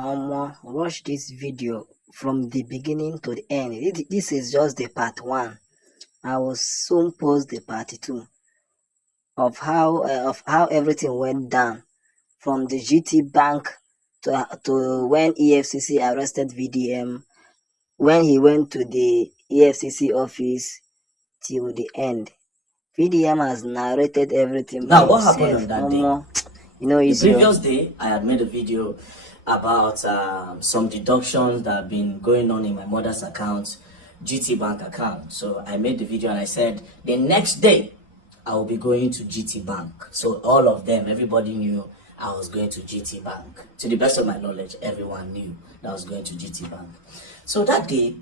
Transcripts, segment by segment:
Watch this video from the beginning to the end. This is just the part one. I will soon post the part two of how everything went down from the Gtbank to when EFCC arrested VDM, when he went to the EFCC office till the end. VDM has narrated everything by Now, what happened himself. on that day? The It's your previous day, I had made a video about some deductions that have been going on in my mother's account, Gtbank account. So I made the video and I said the next day I will be going to Gtbank. So all of them, everybody knew I was going to Gtbank. To the best of my knowledge, everyone knew that I was going to Gtbank. So that day,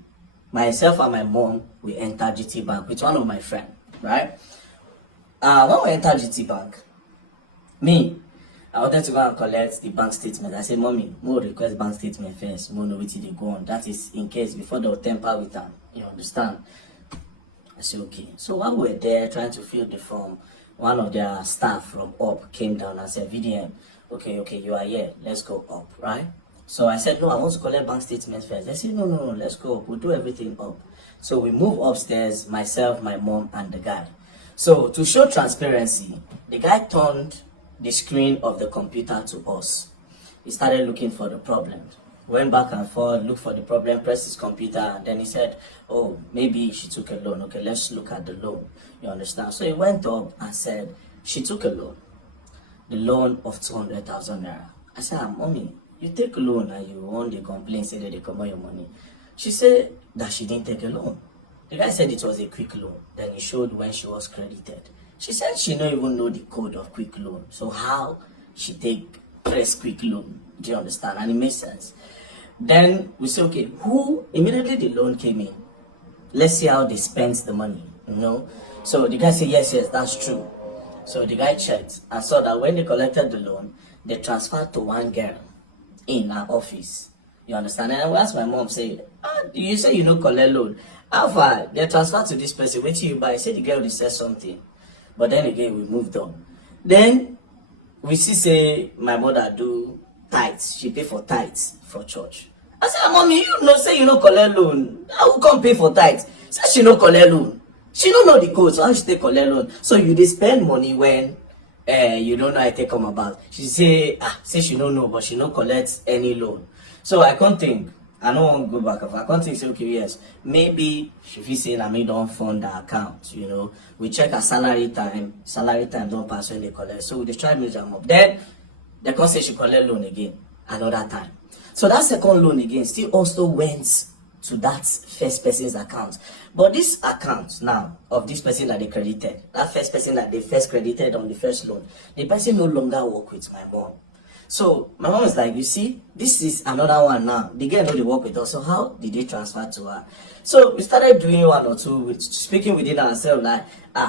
myself and my mom, we entered Gtbank with one of my friends, right? When we entered Gtbank, I wanted to go and collect the bank statement. I said, Mommy, more request bank statement first. More know what they go on. That is in case before they'll temper with them. You understand? I said, okay. So while we were there trying to fill the form, one of their staff from up came down and said, VDM, okay, you are here. Let's go up, right? So I said, no, I want to collect bank statements first. They said, no, let's go up. We'll do everything up. So we move upstairs, myself, my mom, and the guy. So to show transparency, the guy turned the screen of the computer to us. He started looking for the problem. Went back and forth, looked for the problem, pressed his computer, and then he said, oh, maybe she took a loan. Okay, let's look at the loan. You understand? So he went up and said, she took a loan. The loan of 200,000 naira. I said, Mommy, you take a loan and you want the complaint, say that they come out your money. She said that she didn't take a loan. The guy said it was a quick loan. Then he showed when she was credited. She said she don't even know the code of quick loan. So how she press quick loan? Do you understand? And it makes sense. Then we say, okay, immediately the loan came in. Let's see how they spent the money, So the guy said, yes, that's true. So the guy checked and saw that when they collected the loan, they transferred to one girl in our office. You understand? And I asked my mom, say, you say you know collect loan. How far? They transferred to this person. Wait till you buy. Say the girl they said something. But then again, we moved on. Then we see say my mother do tithes. She pay for tithes for church. I said, Mommy, say you no collect loan. I will come pay for tithes. Say she no collect loan. She don't know the code, so how she take collect loan? So you dey spend money when you don't know how it come about. She say she don't know, but she no collect any loan. So I can't think. I don't want to go back. I can't think, say, okay, yes, maybe she feel say na me don't fund the account, We check her salary time don't pass when they collect. So we try to measure them up. Then they can say she collect loan again, another time. So that second loan again still also went to that first person's account. But this account now of this person that they credited, that first person that they first credited on the first loan, the person no longer work with my mom. So my mom is like, you see, this is another one now. The girl know they work with us. So how did they transfer to her? So we started doing one or two, speaking within ourselves, like,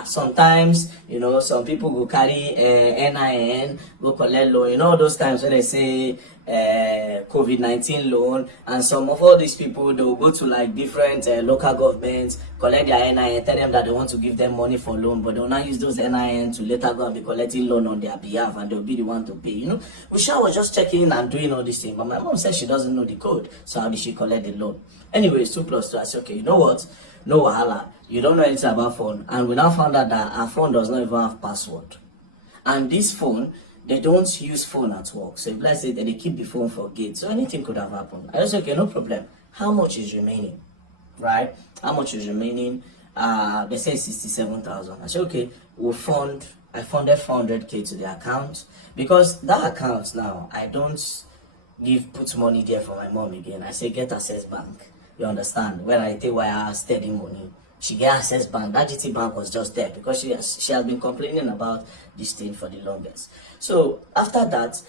sometimes, some people go carry NIN, go collect loan. Those times when they say COVID-19 loan, and some of all these people, they will go to like different local governments, collect their NIN, tell them that they want to give them money for loan, but they will not use those NIN to later go and be collecting loan on their behalf, and they'll be the one to pay. Usha was just checking in and doing all these things, but my mom said she doesn't know the code, so how did she collect the loan? Anyways, 2 plus 2, I said, okay, you know what? No wahala. You don't know anything about phone. And we now found out that our phone does not even have password. And this phone, they don't use phone at work. So if let's say that they keep the phone for gate, so anything could have happened. I just said, okay, no problem. How much is remaining? Right? How much is remaining? They say 67,000. I said, okay, I funded 400k to the account, because that account now, I don't put money there for my mom again. I say get Access Bank. You understand? When I take wire steady money, she get Access Bank. That Gtbank was just there because she has been complaining about this thing for the longest. So after that,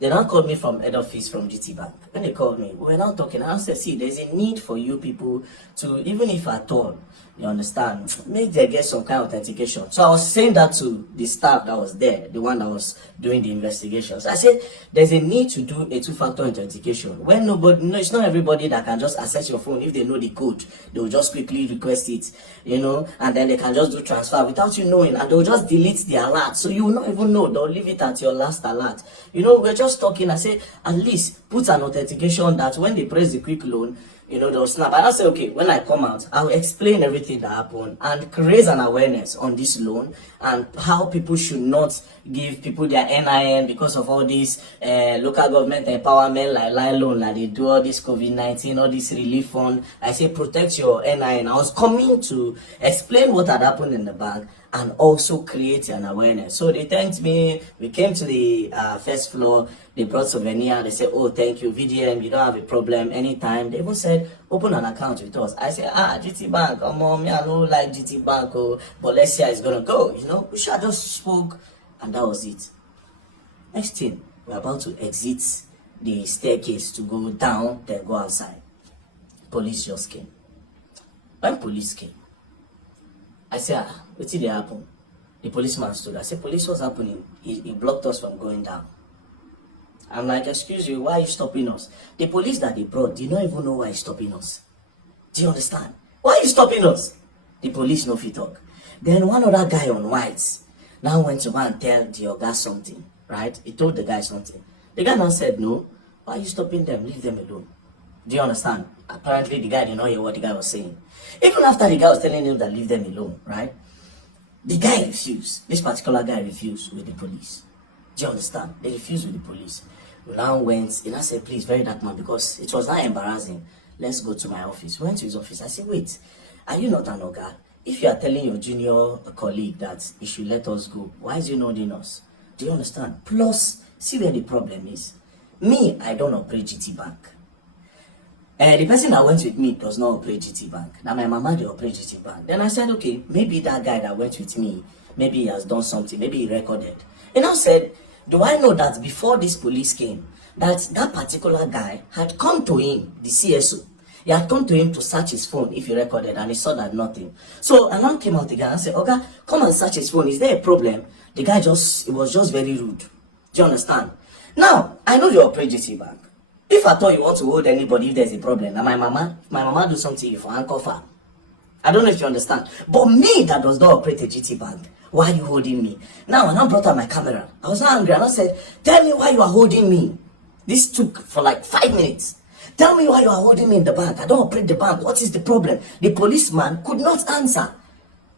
they now called me from head office from Gtbank. When they called me, we were now talking. I said, see, there's a need for you people to, even if at all, you understand, make they get some kind of authentication. So I was saying that to the staff that was there, the one that was doing the investigations. I said, there's a need to do a 2-factor authentication. When it's not everybody that can just access your phone. If they know the code, they will just quickly request it, and then they can just do transfer without you knowing, and they'll just delete the alert. So you will not even know. They'll leave it at your last alert. We're just just talking. I say, at least put an authentication that when they press the quick loan, they'll snap. And I say, okay, when I come out, I'll explain everything that happened and raise an awareness on this loan and how people should not give people their NIN because of all this local government empowerment, like loan, like they do all this COVID-19, all this relief fund. I say, protect your NIN. I was coming to explain what had happened in the bank and also create an awareness. So they thanked me. We came to the first floor. They brought souvenir. They said, oh, thank you, VDM. You don't have a problem anytime. They even said, open an account with us. I said, Gtbank. Me, I don't like Gtbank, but let's see how it's going to go. We should just spoke, and that was it. Next thing, we're about to exit the staircase to go down, then go outside. Police just came. When police came, I said, what did happen? The policeman stood. I said, police, what's happening? He blocked us from going down. I'm like, excuse you, why are you stopping us? The police that they brought, do not even know why he's stopping us. Do you understand? Why are you stopping us? The police no fit talk. Then one other guy on whites now went to go and tell the oga something, right? He told the guy something. The guy now said, no, why are you stopping them? Leave them alone. Do you understand? Apparently the guy did not hear what the guy was saying. Even after the guy was telling him that leave them alone, right? The guy refused. This particular guy refused with the police. Do you understand? They refused with the police. We now went, he now said, please, very dark man, because it was not embarrassing. Let's go to my office. We went to his office. I said, wait, are you not an oga? If you are telling your junior colleague that he should let us go, why is he not in us? Do you understand? Plus, see where the problem is. Me, I don't operate Gtbank. The person that went with me does not operate Gtbank. Now my mama, they operate Gtbank. Then I said, okay, maybe that guy that went with me, maybe he has done something, maybe he recorded. And I said, do I know that before this police came, that particular guy had come to him, the CSO. He had come to him to search his phone if he recorded, and he saw that nothing. So I now came out again and said, okay, come and search his phone. Is there a problem? The guy it was just very rude. Do you understand? Now, I know you operate Gtbank. If I thought you want to hold anybody if there's a problem, now my mama do something you for handcuff her. I don't know if you understand. But me that does not operate a Gtbank, why are you holding me? Now, when I brought out my camera, I was not angry. And I said, tell me why you are holding me. This took for like 5 minutes. Tell me why you are holding me in the bank. I don't operate the bank. What is the problem? The policeman could not answer.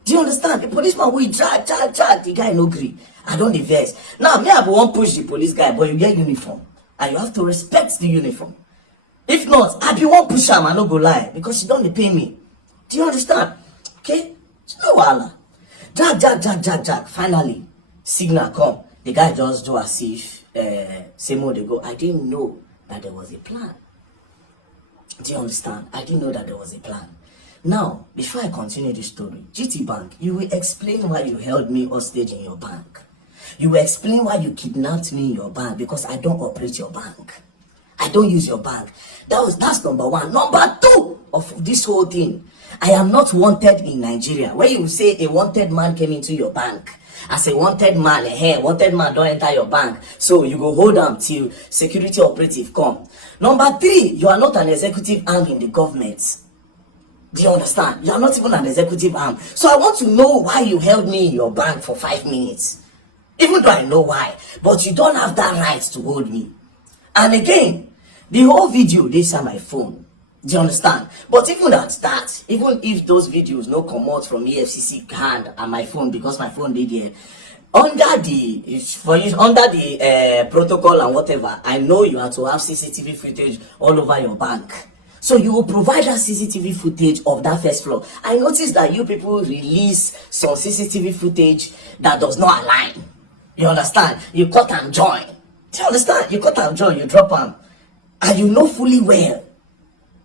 Do you understand? The policeman will drag. The guy no agree. I don't diverse. Now, me, I won't push the police guy, but you get uniform. And you have to respect the uniform. If not, I be one push him, I no go lie. Because you don't pay me. Do you understand? Okay? It's no wahala. Jack. Finally, signal come. The guy just do as if, same way they go. I didn't know that there was a plan. Do you understand? I didn't know that there was a plan. Now, before I continue this story, Gtbank, you will explain why you held me hostage in your bank. You will explain why you kidnapped me in your bank, because I don't operate your bank. I don't use your bank. That's number one. Number two of this whole thing, I am not wanted in Nigeria. Where you say a wanted man came into your bank. As a wanted man, wanted man don't enter your bank. So you go hold them till security operative come. Number three, you are not an executive arm in the government. Do you understand? You are not even an executive arm. So I want to know why you held me in your bank for 5 minutes. Even though I know why. But you don't have that right to hold me. And again, the whole video, they on my phone. Do you understand? But even at that, even if those videos no come out from Efcc hand and my phone, because my phone did there, under the protocol and whatever, I know you have to have CCTV footage all over your bank. So you will provide that CCTV footage of that first floor. I noticed that you people release some CCTV footage that does not align. You understand? You cut and join. Do you understand? You cut and join, you drop them. And you know fully well.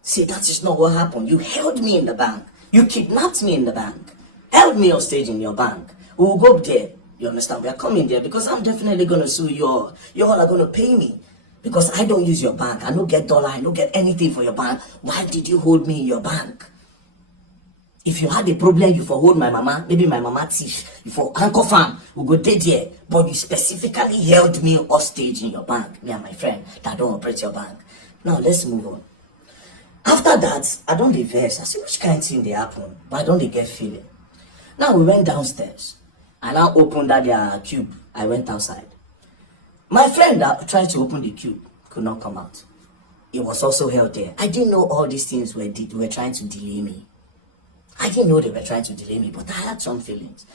See, that is not what happened. You held me in the bank. You kidnapped me in the bank. Held me on stage in your bank. We will go up there. You understand? We are coming there because I'm definitely going to sue you all. You all are going to pay me. Because I don't use your bank. I don't get dollar. I don't get anything for your bank. Why did you hold me in your bank? If you had a problem, you for hold my mama. Maybe my mama thief. You for handcuff am. We go dead here. But you specifically held me hostage in your bank. Me and my friend that don't operate your bank. Now, let's move on. After that, I don't diverse. I see which kind of thing they happen. But I don't get feeling. Now, we went downstairs. I now opened that their cube. I went outside. My friend that tried to open the cube could not come out. It was also held there. I didn't know all these things were trying to delay me. I didn't know they were trying to delay me, but I had some feelings.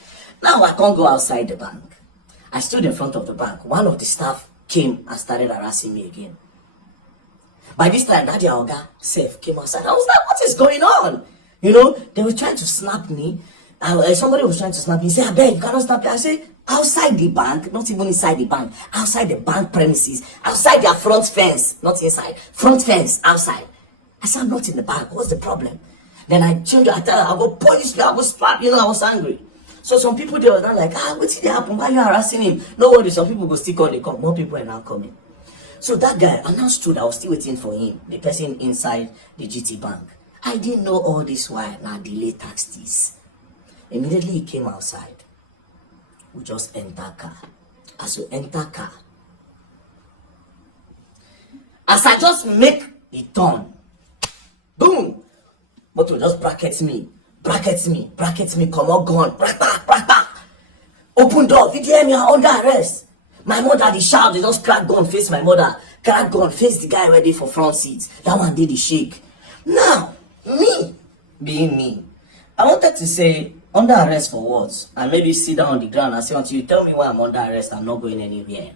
Now I can't go outside the bank. I stood in front of the bank. One of the staff came and started harassing me again. By this time, Daddy Oga Seth came outside. I was like, what is going on? You know, they were trying to snap me. Somebody was trying to snap me. He said, I beg, you cannot snap me. I said, outside the bank, not even inside the bank, outside the bank premises, outside their front fence, not inside, front fence, outside. I said, I'm not in the bank. What's the problem? Then I changed, I tell her, I'll go police me, I'll go slap, I was angry. So some people, they were not like, what did happen? Why are you harassing him? No worry, some people will still call, they come. More people are now coming. So that guy, I now stood, I was still waiting for him, the person inside the Gtbank. I didn't know all this while, now delay taxes. Immediately he came outside. We just enter car. As we enter car, as I just make the turn, boom! But will just brackets me, come on, gone, open door, Vdm, you're under arrest. My mother, the shout, they just crack gun, face my mother, crack gun, face the guy ready for front seats. That one did the shake. Now, me, being me, I wanted to say, under arrest for what? And maybe sit down on the ground and say, until you tell me why I'm under arrest, I'm not going anywhere.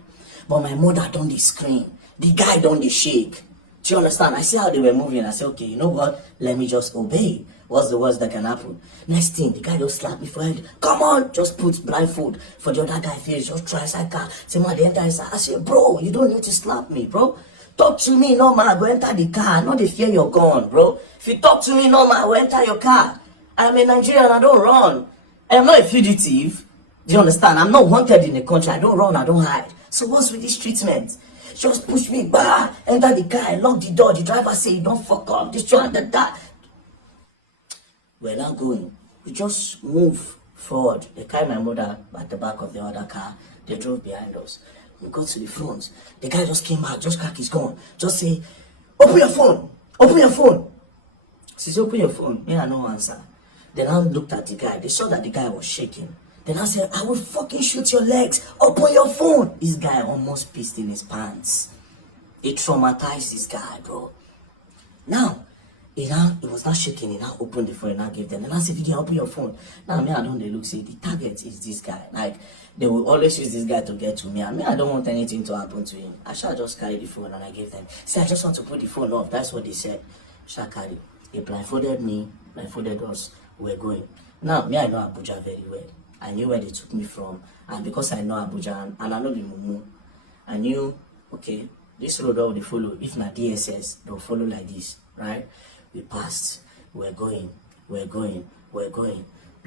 But my mother done the scream, the guy done the shake. Do you understand? I see how they were moving. I said, okay, you know what? Let me just obey. What's the worst that can happen? Next thing, the guy just slapped me for head. Come on, just put blindfold for the other guy face. Just try inside car. Say, man, the enter inside. I said, bro, you don't need to slap me, bro. Talk to me, no man. Go enter the car. Not the fear you're gone, bro. If you talk to me, no man, go enter your car. I'm a Nigerian. I don't run. I'm not a fugitive. Do you understand? I'm not wanted in the country. I don't run. I don't hide. So what's with this treatment? Just push me, enter the car, lock the door. The driver say, don't fuck up, this one, that. We're not going. We just move forward. They carry my mother at the back of the other car. They drove behind us. We got to the front. The guy just came out, just crack his gun. Just say, open your phone. Open your phone. She said, open your phone. Me, I no answer. Then I looked at the guy. They saw that the guy was shaking. Then I said, I will fucking shoot your legs. Open your phone. This guy almost pissed in his pants. It traumatized this guy, bro. Now, he was not shaking. He now opened the phone and now gave them. And I said, Vdm, open your phone. Now, me, I don't look, see, the target is this guy. Like, they will always use this guy to get to me. And me, I don't want anything to happen to him. I shall just carry the phone and I gave them. See, I just want to put the phone off. That's what they said. Shall carry. They blindfolded me, blindfolded us. We're going. Now, me, I know Abuja very well. I knew where they took me from, and because I know Abuja and I know the Mumu, I knew, okay, this road all they follow, if not DSS, they'll follow like this, right? We passed, we're going. They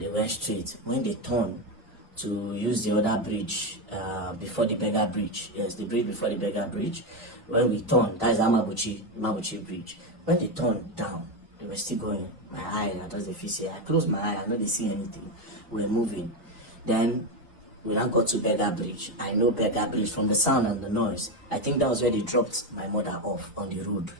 went straight. When they turned to use the other bridge, before the beggar bridge, yes, the bridge before the beggar bridge, when we turned, that's Mabuchi bridge. When they turned down, they were still going. My eye, I was the Efcc. I closed my eye, I know they see anything. We're moving. Then we now got to Beggar Bridge. I know Beggar Bridge from the sound and the noise. I think that was where they dropped my mother off on the road.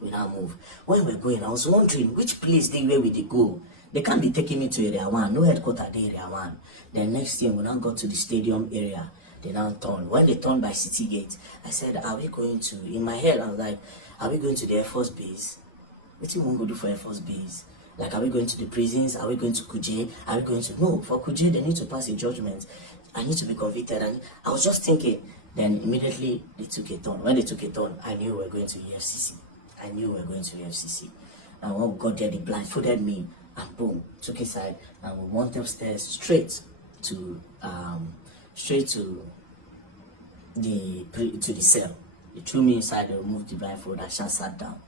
We now move. When we're going, I was wondering which place where we go. They can't be taking me to Area 1. No headquarters at Area 1. Then next thing, we now got to the stadium area. They now turned. When they turned by City Gate, I said, are we going to, in my head, I was like, are we going to the Air Force Base? What do you want to do for Air Force Base? Like, are we going to the prisons? Are we going to Kuje? Are we going to... No, for Kuje, they need to pass a judgment. I need to be convicted. And I was just thinking. Then immediately, they took a turn. When they took a turn, I knew we were going to Efcc. And when we got there, they blindfolded me. And boom, took inside. And we went upstairs straight to the cell. They threw me inside. They removed the blindfold. I just sat down.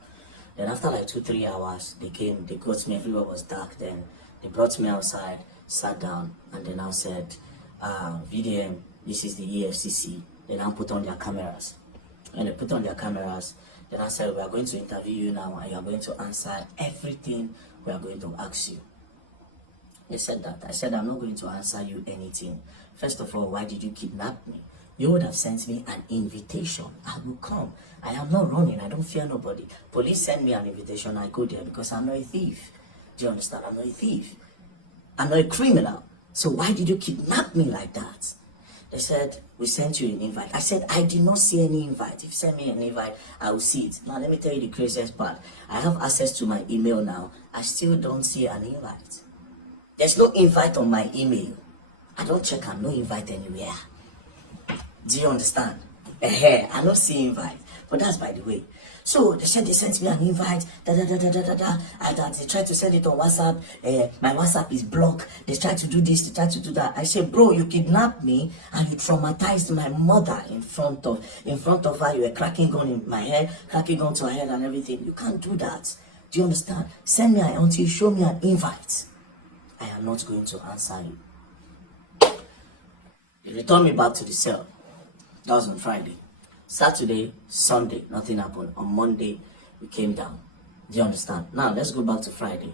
Then after like 2-3 hours, they came, they got me, everywhere was dark. Then they brought me outside, sat down, and they now said, Vdm, this is the EFCC. They now put on their cameras. And they put on their cameras, then I said, we are going to interview you now, and you are going to answer everything we are going to ask you. They said that. I said, I'm not going to answer you anything. First of all, why did you kidnap me? You would have sent me an invitation. I will come. I am not running. I don't fear nobody. Police send me an invitation. I go there because I'm not a thief. Do you understand? I'm not a thief. I'm not a criminal. So why did you kidnap me like that? They said, we sent you an invite. I said, I did not see any invite. If you send me an invite, I will see it. Now, let me tell you the craziest part. I have access to my email now. I still don't see an invite. There's no invite on my email. I don't check and no invite anywhere. Do you understand? I don't see invite. But that's by the way. So they said they sent me an invite, and that they tried to send it on WhatsApp. My WhatsApp is blocked. They tried to do this, they tried to do that. I said, bro, you kidnapped me and you traumatized my mother in front of her. You were cracking gun in my head, cracking gun to her head and everything. You can't do that. Do you understand? Send me until you show me an invite. I am not going to answer you. They returned me back to the cell. That was on Friday. Saturday, Sunday, nothing happened. On Monday, we came down. Do you understand? Now, let's go back to Friday.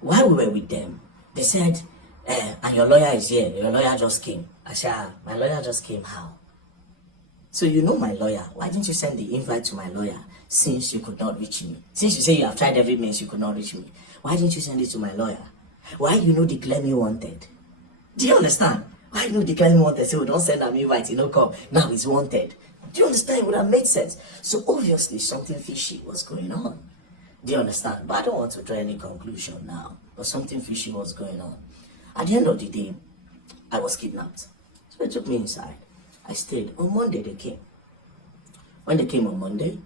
While we were with them, they said, and your lawyer is here. Your lawyer just came. I said, my lawyer just came. How? So you know my lawyer. Why didn't you send the invite to my lawyer since you could not reach me? Since you say you have tried every means, you could not reach me. Why didn't you send it to my lawyer? Why you know declare me wanted? Do you understand? Why you know declare me wanted? So don't send an invite, you know, come. Now he's wanted. Do you understand? It would have made sense. So obviously something fishy was going on. Do you understand? But I don't want to draw any conclusion now. But something fishy was going on. At the end of the day, I was kidnapped. So they took me inside. I stayed. On Monday they came. When they came on Monday,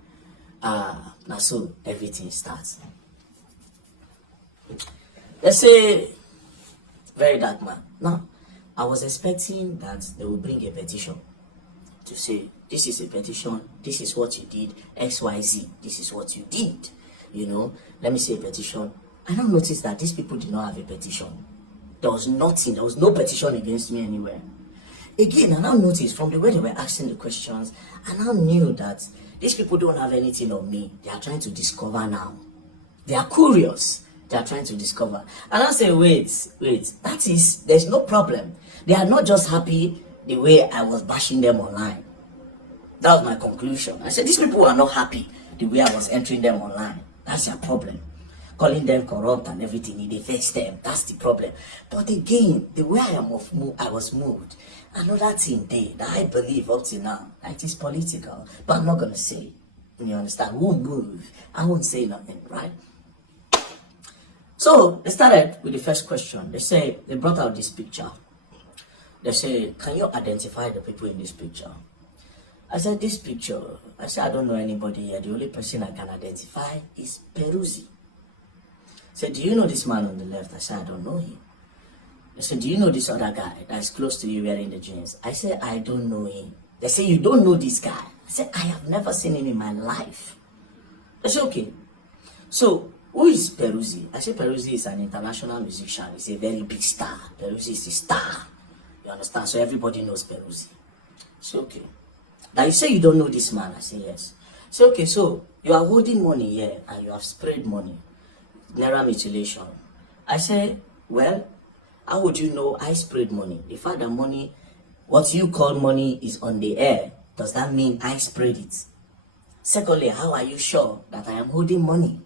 now so everything starts. Let's say, very dark man. Now, I was expecting that they would bring a petition to say, this is a petition, this is what you did, XYZ, this is what you did. You know, let me say a petition. I now noticed that these people did not have a petition. There was nothing, there was no petition against me anywhere. Again, I now noticed from the way they were asking the questions, I now knew that these people don't have anything on me. They are trying to discover now. They are curious. They are trying to discover. And I say, wait, that is, there's no problem. They are not just happy the way I was bashing them online. That was my conclusion. I said, these people are not happy the way I was entering them online. That's their problem. Calling them corrupt and everything, they face them. That's the problem. But again, the way I was moved, another thing there that I believe up to now, it is political. But I'm not going to say. You understand? Won't move. I won't say nothing, right? So they started with the first question. They brought out this picture. They say, can you identify the people in this picture? I said, this picture, I don't know anybody here. The only person I can identify is Peruzzi. I said, do you know this man on the left? I said, I don't know him. They said, do you know this other guy that's close to you wearing the jeans? I said, I don't know him. They say, you don't know this guy? I said, I have never seen him in my life. They said, okay. So, who is Peruzzi? I said, Peruzzi is an international musician. He's a very big star. Peruzzi is a star. You understand? So everybody knows Peruzzi. I said, okay. Now you say you don't know this man. I say, yes. I said, okay, so you are holding money here and you have sprayed money. Naira mutilation. I said, well, how would you know I sprayed money? The fact that money, what you call money, is on the air, does that mean I sprayed it? Secondly, how are you sure that I am holding money?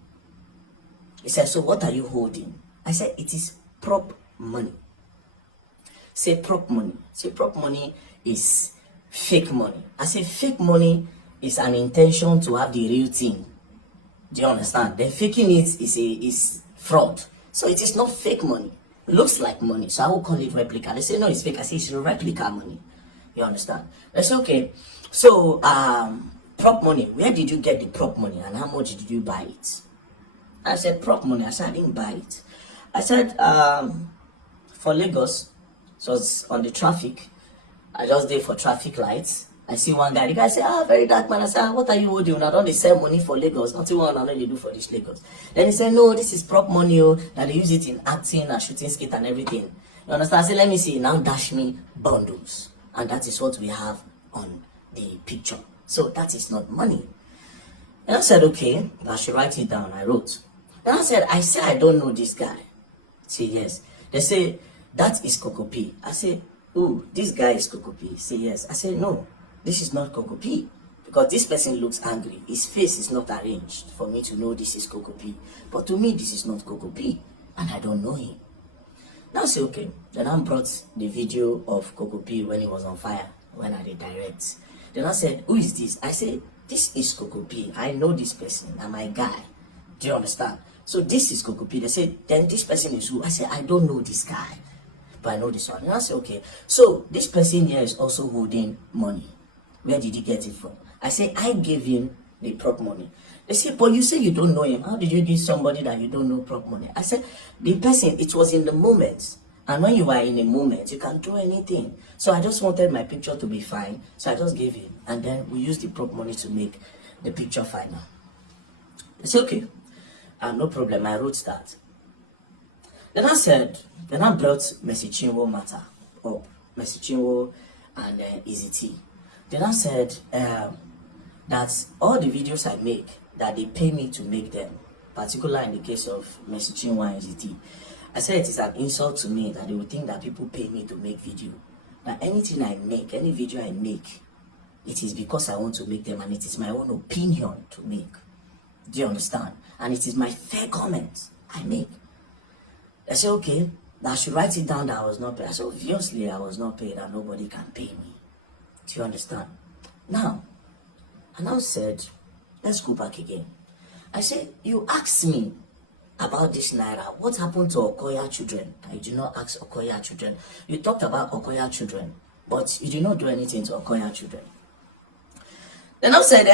He said, so what are you holding? I said, it is prop money. Say prop money. Say prop money is fake money. I say fake money is an intention to have the real thing. Do you understand? Then faking it is fraud. So it is not fake money. It looks like money. So I will call it replica. They say, no, it's fake. I say, it's replica money. You understand? They say, okay. So, prop money. Where did you get the prop money and how much did you buy it? I said, prop money. I said, I didn't buy it. I said, for Lagos, so it's on the traffic. I just did for traffic lights. I see one guy. The guy say, very dark man. I said, what are you holding? I don't sell money for Lagos. Nothing one I know they do for this Lagos. Then he said, no, this is prop money. That they use it in acting and shooting skit and everything. You understand? I said, let me see. Now dash me bundles. And that is what we have on the picture. So that is not money. And I said, okay, I should write it down. I wrote. And I said, I don't know this guy. Say, yes. They say, that is Kokopi. I say, oh, this guy is Kokopi. Say, yes. I said, no, this is not Kokopi. Because this person looks angry. His face is not arranged for me to know this is Kokopi. But to me, this is not Kokopi. And I don't know him. Now say okay. Then I brought the video of Coco P when he was on fire, when I did direct. Then I said, who is this? I said, this is Coco P. I know this person, and my guy. Do you understand? So this is Coco P. They said, then this person is who? I said, I don't know this guy, but I know this one. And I said, okay. So this person here is also holding money. Where did he get it from? I said, I gave him the prop money. They said, but you say you don't know him. How did you give somebody that you don't know prop money? I said, the person, it was in the moment. And when you are in a moment, you can do anything. So I just wanted my picture to be fine. So I just gave him. And then we used the prop money to make the picture final. They said, okay. No problem. I wrote that. Then I brought Mercy Chinwo matter up. Mercy Chinwo and Easy T. Then I said that all the videos I make, that they pay me to make them, particularly in the case of Mercy Chinwo and Easy T. I said it is an insult to me that they would think that people pay me to make video. That anything I make, any video I make, it is because I want to make them and it is my own opinion to make. Do you understand? And it is my fair comment I make. I said, okay, I should write it down that I was not paid. I said, obviously I was not paid and nobody can pay me. Do you understand? Now, I now said, let's go back again. I said, you asked me about this Naira. What happened to Okoya children? You did not ask Okoya children. You talked about Okoya children, but you did not do anything to Okoya children. Then I said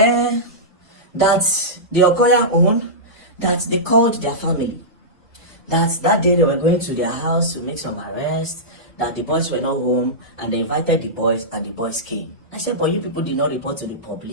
that the Okoya own, that they called their family. That day they were going to their house to make some arrests, that the boys were not home, and they invited the boys, and the boys came. I said, but you people did not report to the public.